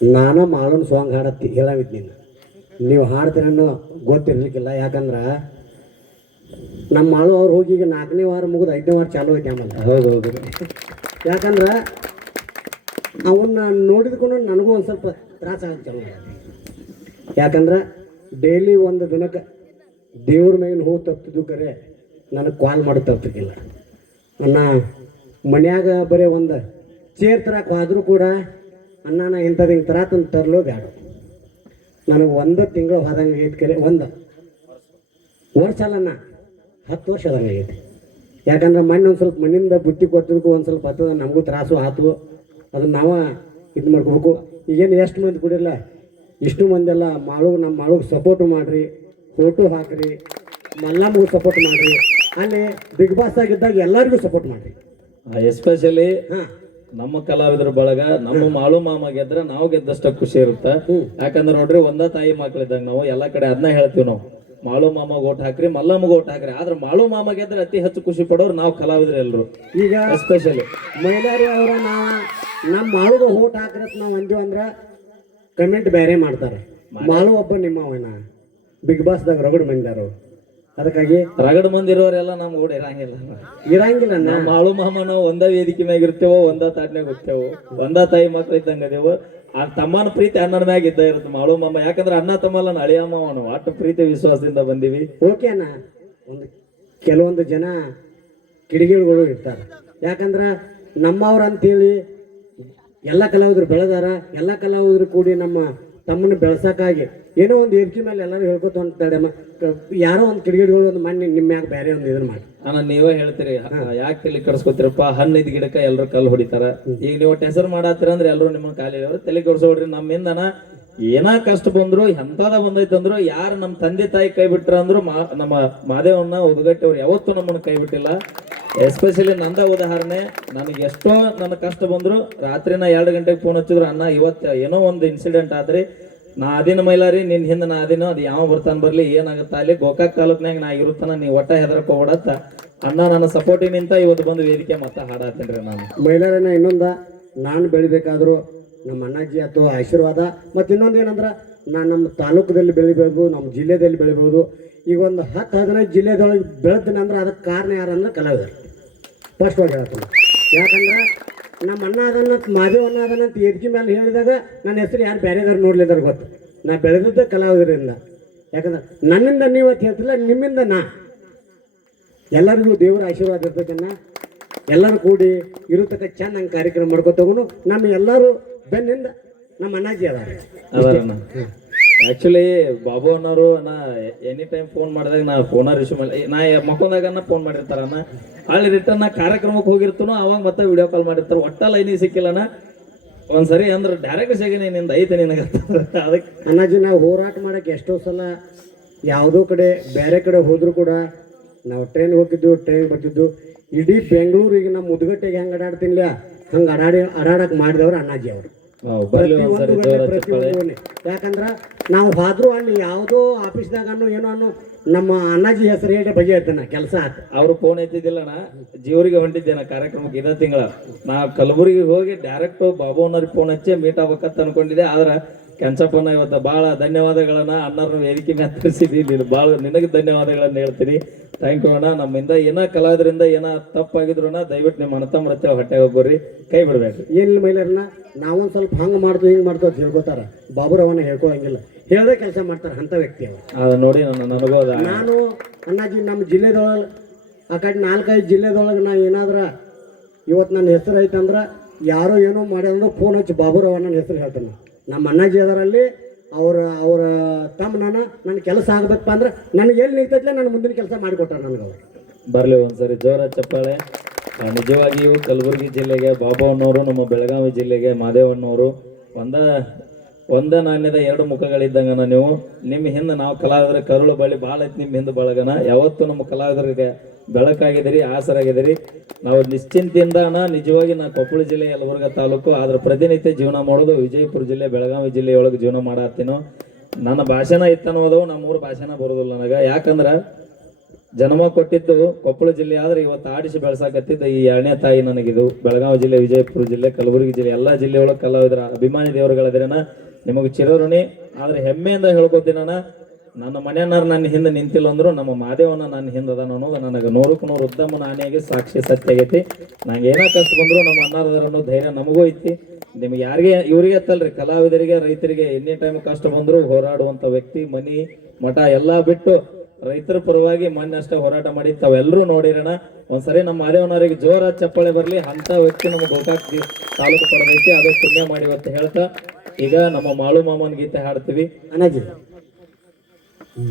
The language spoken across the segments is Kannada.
ನಾನು ಮಾಡೋನ್ ಸಾಂಗ್ ಹಾಡತ್ತಿ ಹೇಳಾವಿದ್ದೀನಿ ನೀವು ಹಾಡ್ತೀರನ್ನೋ ಗೊತ್ತಿರ್ಲಿಕ್ಕಿಲ್ಲ ಯಾಕಂದ್ರೆ ನಮ್ಮ ಮಾಳು ಅವ್ರು ಹೋಗಿ ಈಗ ನಾಲ್ಕನೇ ವಾರ ಮುಗಿದು ಐದನೇ ವಾರ ಚಾಲು ಐತೆ ಆಮೇಲೆ. ಹೌದು ಹೌದು. ಯಾಕಂದ್ರೆ ಅವನ್ನ ನೋಡಿದ್ಕೊಂಡು ನನಗೂ ಒಂದು ಸ್ವಲ್ಪ ತ್ರಾಸ ಆಗುತ್ತೆ ಯಾಕಂದ್ರೆ ಡೈಲಿ ಒಂದು ದಿನಕ್ಕೆ ದೇವ್ರ ಮೇಗಿನ ಹೋಗಿ ತಪ್ಪಿದ್ದು ಕರೆ ನನಗೆ ಕಾಲ್ ಮಾಡಿ ತಪ್ಪಿಲ್ಲ ನನ್ನ ಮನ್ಯಾಗ ಬರೀ ಒಂದು ಚೇರ್ ತರಕ್ಕೆ ಹೋದ್ರೂ ಕೂಡ ಅಣ್ಣ ನಾ ಇಂಥದ್ದು ಹಿಂಗೆ ತರ ತಂದು ತರಲೋ ಬೇಡ ನನಗೆ ಒಂದು ತಿಂಗಳು ಹೋದಂಗೆ ಐತೆ ಕರೆ ಒಂದು. ವರ್ಷ ಅಲ್ಲಣ್ಣ ಹತ್ತು ವರ್ಷ ಆದಂಗೆ ಆಗೈತಿ. ಯಾಕಂದ್ರೆ ಮಣ್ಣು ಒಂದು ಸ್ವಲ್ಪ ಮಣ್ಣಿಂದ ಬುಟ್ಟಿ ಕೊಟ್ಟಿದ್ದಕ್ಕೂ ಒಂದು ಸ್ವಲ್ಪ ಹತ್ತದ ನಮಗೂ ತ್ರಾಸು ಆತು ಅದನ್ನ ನಾವು ಇದು ಮಾಡ್ಕೋಬೇಕು. ಈಗೇನು ಎಷ್ಟು ಮಂದಿ ಕುಡಿಲ್ಲ? ಇಷ್ಟು ಮಂದಿ ಎಲ್ಲ ಮಾಳು ನಮ್ಮ ಮಾಳುಗೆ ಸಪೋರ್ಟ್ ಮಾಡಿರಿ ಫೋಟೋ ಹಾಕ್ರಿ ಮಲ್ಲಮ್ಮಗೂ ಸಪೋರ್ಟ್ ಮಾಡಿರಿ. ಅಲ್ಲಿ ಬಿಗ್ ಬಾಸ್ ಆಗಿದ್ದಾಗ ಎಲ್ಲರಿಗೂ ಸಪೋರ್ಟ್ ಮಾಡಿರಿ. ಎಸ್ಪೆಷಲಿ ಹಾಂ. ನಮ್ಮ ಕಲಾವಿದರ ಬಳಗ ನಮ್ಮ ಮಾಳು ಮಾಮ ಗೆದ್ರೆ ನಾವು ಗೆದ್ದಷ್ಟ ಖುಷಿ ಇರುತ್ತೆ. ಯಾಕಂದ್ರೆ ನೋಡ್ರಿ ಒಂದ ತಾಯಿ ಮಕ್ಳಿದ್ದಾಗ ನಾವು ಎಲ್ಲಾ ಕಡೆ ಅದನ್ನ ಹೇಳ್ತೀವಿ ನಾವು. ಮಾಳು ಮಾಮ ಓಟ್ ಹಾಕ್ರಿ ಮಲ್ಲಮ್ಮಗ ಓಟ್ ಹಾಕ್ರಿ. ಆದ್ರೆ ಮಾಳು ಮಾಮ ಗೆದ್ರೆ ಅತಿ ಹೆಚ್ಚು ಖುಷಿ ಪಡೋರು ನಾವು ಕಲಾವಿದ್ರು ಎಲ್ರು. ಈಗ ಎಸ್ಪೆಷಲಿ ಮೈಲಾರಿ ಅವರ ನಾವು ನಮ್ಮ ಮಾಳುಗ ಓಟ್ ಹಾಕ್ರತ್ ನಾವು ಅಂದೀವಿ ಅಂದ್ರ ಕಮೆಂಟ್ ಬೇರೆ ಮಾಡ್ತಾರೆ. ಮಾಳು ಒಬ್ಬ ನಿಮ್ಮವನ. ಬಿಗ್ ಬಾಸ್ದಾಗ ರಗಡ್ ಮಂದಿದಾರು ಅದಕ್ಕಾಗಿ ರಗಡ್ ಮಂದಿ ಇರೋರೆಲ್ಲ ನಮ್ ಕೂಡ ಇರಂಗಿಲ್ಲ. ಇರಂಗಿಲ್ಲ ನಮ್ಮ ಮಾಳು ಮಾಮ ನಾವು ಒಂದ ವೇದಿಕೆ ಮ್ಯಾಗ ಇರ್ತೇವೋ ಒಂದ ತಾಟ್ನ್ಯಾಗ ಹೋಗ್ತೇವು ಒಂದ ತಾಯಿ ಮಾತ್ರ ಇದ್ದಂಗ ಅದೇವು ಆ ತಮ್ಮನ ಪ್ರೀತಿ ಅಣ್ಣನ ಮ್ಯಾಗ ಇದ್ದ ಇರುತ್ತೆ ಮಾಳು ಮಾಮ. ಯಾಕಂದ್ರೆ ಅಣ್ಣ ತಮ್ಮಲ್ಲ ಅಳಿಯ ಮಾವ ನಾವು ಅಷ್ಟು ಪ್ರೀತಿ ವಿಶ್ವಾಸದಿಂದ ಬಂದೀವಿ. ಓಕೆ ಅಣ್ಣ. ಒಂದು ಕೆಲವೊಂದು ಜನ ಕಿಡಿಗಿಳುಗಳು ಇರ್ತಾರೆ. ಯಾಕಂದ್ರೆ ನಮ್ಮವ್ರು ಅಂತೇಳಿ ಎಲ್ಲ ಕಲಾವಿದ್ರು ಬೆಳೆದಾರ ಎಲ್ಲ ಕಲಾವಿದ್ರು ಕೂಡಿ ನಮ್ಮ ತಮ್ಮನ್ನ ಬೆಳ್ಸಕ್ಕಾಗಿ. ಏನೋ ಒಂದು ಏರ್ಕಿ ಮೇಲೆ ಎಲ್ಲರೂ ಹೇಳ್ಕೊತ ಹೊಂಟಾಡೆ ಯಾರೋ ಒಂದು ಕಿಡಿಗೇಡಿಗಳು ಒಂದು ಮಣ್ಣಿ ನಿಮ್ಮ ಮ್ಯಾಗ ಬೇರೆ ಒಂದು ಇದನ್ನ ಮಾಡಿ. ಅಣ್ಣ ನೀವೇ ಹೇಳ್ತೀರಿ ಯಾಕೆ ತಲೆ ಕೆಡಿಸ್ಕೊತಿರಪ್ಪ ಹಣ್ಣು ಇದ್ ಗಿಡಕ್ಕ ಎಲ್ರು ಕಲ್ಲು ಹೊಡಿತಾರ. ಈಗ ನೀವು ಹೆಸರು ಮಾಡತ್ತೀರ ಅಂದ್ರೆ ಎಲ್ಲರೂ ನಿಮ್ಮ ಕಾಲಿ ತಲೆ ಕೆಡಿಸೋಡ್ರಿ ನಮ್ಮಿಂದ ಏನ ಕಷ್ಟ ಬಂದ್ರು ಎಂತದ ಬಂದೈತೆ ಅಂದ್ರು ಯಾರು ನಮ್ಮ ತಂದೆ ತಾಯಿ ಕೈ ಬಿಟ್ರ ಅಂದ್ರು ನಮ್ಮ ಮಾದೇವನ್ನ ಉದ್ಗಟ್ಟಿ ಅವ್ರು ಯಾವತ್ತೂ ನಮ್ಮನ್ನ ಕೈ ಬಿಟ್ಟಿಲ್ಲ. ಎಸ್ಪೆಷಲಿ ನಂದ ಉದಾಹರಣೆ ನನಗೆ ಎಷ್ಟೋ ನನ್ನ ಕಷ್ಟ ಬಂದ್ರು ರಾತ್ರಿನ ಎರಡು ಗಂಟೆಗೆ ಫೋನ್ ಹಚ್ಚಿದ್ರು ಅಣ್ಣ ಇವತ್ತು ಏನೋ ಒಂದು ಇನ್ಸಿಡೆಂಟ್ ಆದ್ರಿ ನಾ ಅದಿನ ಮೈಲಾರಿ, ನಿನ್ ಹಿಂದೆ ನಾ ಅದಿನೋ ಅದು ಯಾವ ಬರ್ತಾನ ಬರ್ಲಿ, ಏನಾಗತ್ತ ಅಲ್ಲಿ ಗೋಕಾಕ್ ತಾಲೂಕ್ನಾಗ ನಾ ಇರುತ್ತಾನ, ನೀ ಒಟ್ಟ ಹೆದರಕ್ ಹೋಗ್ಬಿಡತ್ತ ಅಣ್ಣ, ನನ್ನ ಸಪೋರ್ಟಿಗೆ ನಿಂತ ಇವತ್ತು ಬಂದು ವೇದಿಕೆ ಮತ್ತ ರೀ ನಾನು. ಮಹಿಳೆಯರನ್ನ ಇನ್ನೊಂದ, ನಾನು ಬೆಳಿಬೇಕಾದ್ರು ನಮ್ಮ ಅಣ್ಣಾಜಿ ಅಥವಾ ಆಶೀರ್ವಾದ. ಮತ್ತು ಇನ್ನೊಂದು ಏನಂದ್ರೆ ನಾನು ನಮ್ಮ ತಾಲೂಕದಲ್ಲಿ ಬೆಳಿಬೇಕು ನಮ್ಮ ಜಿಲ್ಲೆದಲ್ಲಿ ಬೆಳಿಬೋದು. ಈಗ ಒಂದು ಹತ್ತು ಹದಿನೈದು ಜಿಲ್ಲೆದೊಳಗೆ ಬೆಳೆದಿನ ಅಂದ್ರೆ ಅದಕ್ಕೆ ಕಾರಣ ಯಾರಂದ್ರೆ ಕಲಾವಿದರು. ಒಳಗೆ ಹೇಳ್ತೀನಿ. ಯಾಕಂದ್ರೆ ನಮ್ಮ ಅಣ್ಣ ಅದನ್ನಂತ ಮಾದೇವ ಅಣ್ಣ ಅದನ್ನಂತ ಎದ್ಗಿ ಮೇಲೆ ಹೇಳಿದಾಗ ನನ್ನ ಹೆಸರು ಯಾರು ಬೇರೆದವ್ರು ನೋಡ್ಲಿದ್ದಾರೆ ಗೊತ್ತು. ನಾ ಬೆಳೆದಿದ್ದ ಕಲಾವಿದರಿಂದ. ಯಾಕಂದ್ರೆ ನನ್ನಿಂದ ನೀವು ಅಂತ ಹೇಳ್ತಿಲ್ಲ ನಿಮ್ಮಿಂದ ನಾ. ಎಲ್ಲರಿಗೂ ದೇವರ ಆಶೀರ್ವಾದ ಇರ್ತಕ್ಕನ್ನ ಎಲ್ಲರೂ ಕೂಡಿ ಇರತಕ್ಕ ಚೆನ್ನಾಗಿ ಕಾರ್ಯಕ್ರಮ ಮಾಡ್ಕೊತ ತಗೊಂಡು ನಮ್ಮ ಎಲ್ಲರೂ ಬೆನ್ನಿಂದ ನಮ್ಮ ಅಣ್ಣಾಜಿ ಅದಾರೆ. ಆಕ್ಚುಲಿ ಬಾಬು ಅನ್ನೋರು ನಾ ಎನಿ ಟೈಮ್ ಫೋನ್ ಮಾಡಿದಾಗ ನಾ ಫೋನ ರಿಸೀವ್ ಮಾಡಿ ನಾ ಮಕ್ಕೊಂದಾಗ ಫೋನ್ ಮಾಡಿರ್ತಾರಣ್ಣ ಅಲ್ಲಿ ರಿಟರ್ನ್ ನಾ ಕಾರ್ಯಕ್ರಮಕ್ಕೆ ಹೋಗಿರ್ತಾನೋ, ಅವಾಗ ಮತ್ತೆ ವಿಡಿಯೋ ಕಾಲ್ ಮಾಡಿರ್ತಾರೆ. ಒಟ್ಟ ಲೈನಿ ಸಿಕ್ಕಿಲ್ಲಣ್ಣ ಒಂದ್ಸರಿ ಅಂದ್ರೆ ಡೈರೆಕ್ಟ್ ಸಿಗೇನೆ ನಿಂದ ಐತೆ ನಿನಗೆ. ಅದಕ್ಕೆ ಅಣ್ಣಾಜಿ, ನಾವು ಹೋರಾಟ ಮಾಡಕ್ಕೆ ಎಷ್ಟೋ ಸಲ ಯಾವುದೋ ಕಡೆ, ಬೇರೆ ಕಡೆ ಹೋದ್ರು ಕೂಡ ನಾವು ಟ್ರೈನ್ ಹೋಗಿದ್ದು ಟ್ರೈನ್ ಬರ್ತಿದ್ದು ಇಡೀ ಬೆಂಗಳೂರಿಗೆ ನಮ್ಮ ಮುದ್ಗಟ್ಟೆಗೆ ಹೆಂಗೆ ಅಡಾಡ್ತೀನಿ ಹಂಗೆ ಅಡಾಡಿ ಅಡಾಡಕ್ಕೆ ಮಾಡಿದವರು ಅಣ್ಣಾಜಿ ಅವರು. ಯಾಕಂದ್ರ ನಾವು ಹಾದ್ರು ಅಲ್ಲಿ ಯಾವುದೋ ಆಫೀಸ್ದಾಗ ಅನ್ನೋ ಏನೋ ಅನ್ನೋ ನಮ್ಮ ಅಣ್ಣಾಜಿ ಹೆಸರು ಹೇಳಿ ಬಗೆಹರ್ತಾನೆ ಕೆಲಸ ಆತ. ಅವ್ರು ಫೋನ್ ಎತ್ತಿದ್ದಿಲ್ಲಣ್ಣ. ಜೀವರಿಗೆ ಹೊಂಟಿದ್ದೇನ ಕಾರ್ಯಕ್ರಮಕ್ಕೆ ಇದ ತಿಂಗಳ. ನಾ ಕಲಬುರಗಿ ಹೋಗಿ ಡೈರೆಕ್ಟ್ ಬಾಬು ಫೋನ್ ಹಚ್ಚಿ ಮೀಟ್ ಆಗ್ಬೇಕಂತ ಅನ್ಕೊಂಡಿದ್ದೆ. ಆದ್ರೆ ಕೆಂಚಪ್ಪನ ಇವತ್ತು ಭಾಳ ಧನ್ಯವಾದಗಳನ್ನ ಅಣ್ಣರ ವೇದಿಕೆ ಮೇಲೆ ತರಿಸಿದ್ವಿ ನೀನು ಭಾಳ ನಿನಗೆ ಧನ್ಯವಾದಗಳನ್ನ ಹೇಳ್ತೀನಿ. ಥ್ಯಾಂಕ್ ಯು ಅಣ್ಣ. ನಮ್ಮಿಂದ ಏನ ಕಲಾವಿದರಿಂದ ಏನೋ ತಪ್ಪಾಗಿದ್ರು ಅಣ್ಣ ದಯವಿಟ್ಟು ನಿಮ್ಮ ಅಣ್ಣ ಹತ್ರ ಹೊಟ್ಟೆ ಹೋಗ್ಬರ್ರಿ. ಕೈ ಬಿಡ್ಬೇಡ್ರಿ. ಏನಿಲ್ಲ ಮಹಿಳೆಯರನ್ನ ನಾವೊಂದು ಸ್ವಲ್ಪ ಹಂಗೆ ಮಾಡ್ತೀವಿ ಹಿಂಗೆ ಮಾಡ್ತೀವಿ ಅಂತ ಹೇಳ್ಕೊತಾರ. ಬಾಬುರವನ್ನ ಹೇಳ್ಕೊಳಂಗಿಲ್ಲ. ಹೇಳದೇ ಕೆಲಸ ಮಾಡ್ತಾರೆ ಅಂಥ ವ್ಯಕ್ತಿ ಅವರು ಅದು ನೋಡಿ ನನ್ನ ಅನುಭವ ನಾನು ಅಣ್ಣಾಜಿ ನಮ್ಮ ಜಿಲ್ಲೆದೊಳಗೆ ಆ ಕಡೆ ನಾಲ್ಕೈದು ಜಿಲ್ಲೆದೊಳಗೆ ನಾ ಏನಾದ್ರ ಇವತ್ತು ನನ್ನ ಹೆಸರು ಐತಂದ್ರೆ ಯಾರೋ ಏನೋ ಮಾಡ್ಯಾರಂದ್ರೆ ಫೋನ್ ಹಚ್ಚಿ ಬಾಬುರವ ನನ್ನ ಹೆಸರು ಹೇಳ್ತಾನೆ. ನಮ್ಮ ಅಣ್ಣಾಜಿ ಅದರಲ್ಲಿ, ಅವರ ಅವರ ತಮ್ಮನ ನನ್ನ ಕೆಲಸ ಆಗ್ಬೇಕಪ್ಪ ಅಂದ್ರೆ ನನಗೆ ಎಲ್ಲಿ ನಿಂತೈತ್ಲೆ ನನ್ನ ಮುಂದಿನ ಕೆಲಸ ಮಾಡಿಕೊಟ್ಟಾರ ನನಗೆ ಅವರು. ಬರಲಿ ಒಂದ್ಸರಿ ಜೋರ ಚಪ್ಪಾಳೆ. ನಿಜವಾಗಿಯೂ ಕಲಬುರಗಿ ಜಿಲ್ಲೆಗೆ ಬಾಬಣ್ಣವರು ನಮ್ಮ ಬೆಳಗಾವಿ ಜಿಲ್ಲೆಗೆ ಮಾದೇವಣ್ಣವರು ಒಂದ ಒಂದ ನಾಣ್ಯದ ಎರಡು ಮುಖಗಳಿದ್ದಂಗನ ನೀವು. ನಿಮ್ಮ ಹಿಂದೆ ನಾವು ಕಲಾವಿದರ ಕರುಳು ಬಳಿ ಭಾಳ ಐತಿ ನಿಮ್ಮ ಹಿಂದೆ ಬಳಗನ. ಯಾವತ್ತೂ ನಮ್ಮ ಕಲಾವಿದರಿಗೆ ಬೆಳಕಾಗಿದ್ದೀರಿ ಆಸರಾಗಿದ್ದೀರಿ ನಾವು ನಿಶ್ಚಿಂತೆಯಿಂದ ನಿಜವಾಗಿ ನಾ ಕೊಪ್ಪಳ ಜಿಲ್ಲೆ ಯಲಬುರ್ಗ ತಾಲೂಕು, ಆದ್ರೆ ಪ್ರತಿನಿತ್ಯ ಜೀವನ ಮಾಡೋದು ವಿಜಯಪುರ ಜಿಲ್ಲೆ, ಬೆಳಗಾವಿ ಜಿಲ್ಲೆಯೊಳಗೆ ಜೀವನ ಮಾಡತ್ತೀನೋ. ನನ್ನ ಭಾಷೆನ ಇತ್ತನ್ನೋದು ನಮ್ಮ ಊರ ಭಾಷೆನ ಬರೋದಿಲ್ಲ ನನಗೆ. ಯಾಕಂದ್ರೆ ಜನ್ಮ ಕೊಟ್ಟಿದ್ದು ಕೊಪ್ಪಳ ಜಿಲ್ಲೆ, ಆದ್ರೆ ಇವತ್ತು ಆಡಿಸಿ ಬೆಳೆಸಾಕತ್ತಿದ್ದ ಈ ಎರಡನೇ ತಾಯಿ ನನಗಿದು. ಬೆಳಗಾವಿ ಜಿಲ್ಲೆ, ವಿಜಯಪುರ ಜಿಲ್ಲೆ, ಕಲಬುರಗಿ ಜಿಲ್ಲೆ, ಎಲ್ಲಾ ಜಿಲ್ಲೆಯೊಳಗೆ ಕಲಾವಿದರ, ಅಭಿಮಾನಿ ದೇವರುಗಳದಿರನ ನಿಮಗೆ ಚಿರಋಣಿ, ಆದ್ರೆ ಹೆಮ್ಮೆಯಿಂದ ಹೇಳ್ಕೊತೀನಣ್ಣ ನನ್ನ ಮನೆಯನ್ನಾರು ನನ್ನ ಹಿಂದೆ ನಿಂತಿಲ್ಲ ಅಂದ್ರು ನಮ್ಮ ಮಾದೇವನ ನನ್ನ ಹಿಂದೆ ಅದಾನ ಅನ್ನೋದು ನನಗೆ ನೂರಕ್ಕೆ ನೂರು ಉದ್ದಮ ನಾನೇಗೆ ಸಾಕ್ಷಿ ಸತ್ಯ ಆಗೈತಿ. ನಂಗೆ ಏನೋ ಕಷ್ಟ ಬಂದ್ರು ನಮ್ಮ ಅನ್ನಾರದರ ಅನ್ನೋ ಧೈರ್ಯ ನಮಗೂ ಐತಿ. ನಿಮ್ಗೆ ಯಾರಿಗೆ, ಇವ್ರಿಗೆ ಅತ್ತಲ್ರಿ ಕಲಾವಿದರಿಗೆ, ರೈತರಿಗೆ ಎನಿ ಟೈಮ್ ಕಷ್ಟ ಬಂದ್ರು ಹೋರಾಡುವಂತ ವ್ಯಕ್ತಿ, ಮನಿ, ಮಠ ಎಲ್ಲ ಬಿಟ್ಟು ರೈತರ ಪರವಾಗಿ ಮೊನ್ನೆ ಅಷ್ಟೇ ಹೋರಾಟ ಮಾಡಿ ತಾವೆಲ್ಲರೂ ನೋಡಿರೋಣ. ಒಂದ್ಸರಿ ನಮ್ಮ ಮಾದೇವನವರಿಗೆ ಜೋರ ಚಪ್ಪಳೆ ಬರಲಿ. ಅಂತ ವ್ಯಕ್ತಿ ನಮ್ಗೆ ಗೋಕಾಕ್ ತಾಲೂಕು ಪಡೆದೈತಿ. ಅದು ಪುಣ್ಯ ಮಾಡಿ ಅಂತ ಹೇಳ್ತಾ ಈಗ ನಮ್ಮ ಮಾಳು ಮಾಮನ್ ಗೀತೆ ಹಾಡ್ತೀವಿ. ಅನಾಜಿ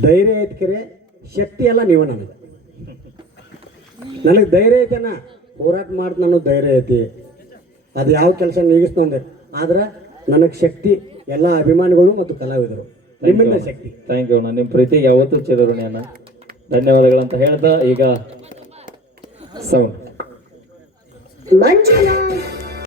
ಧೈರ್ಯ ಐತ್ಕರೆ ಶಕ್ತಿ ಎಲ್ಲ ನೀವು ನನಗೆ. ನನಗೆ ಧೈರ್ಯ ಐತೆನ ಹೋರಾಟ ಮಾಡ್ತ ನಾನು ಧೈರ್ಯ ಐತಿ. ಅದು ಯಾವ ಕೆಲಸ ನೀಗಿಸ್ತಂದೆ ಆದ್ರೆ ನನಗೆ ಶಕ್ತಿ ಎಲ್ಲ ಅಭಿಮಾನಿಗಳು ಮತ್ತು ಕಲಾವಿದರು. ನಿಮ್ಮಿಂದ ಶಕ್ತಿ. ಥ್ಯಾಂಕ್ ಯು ಅಣ್ಣ. ನಿಮ್ಮ ಪ್ರೀತಿ ಯಾವತ್ತೂ ಚಿರಋಣಿ ಅಣ್ಣ. ಧನ್ಯವಾದಗಳಂತ ಹೇಳ್ತಾ ಈಗ ಸೌಂಡ್ ಮಂಜುಳಾ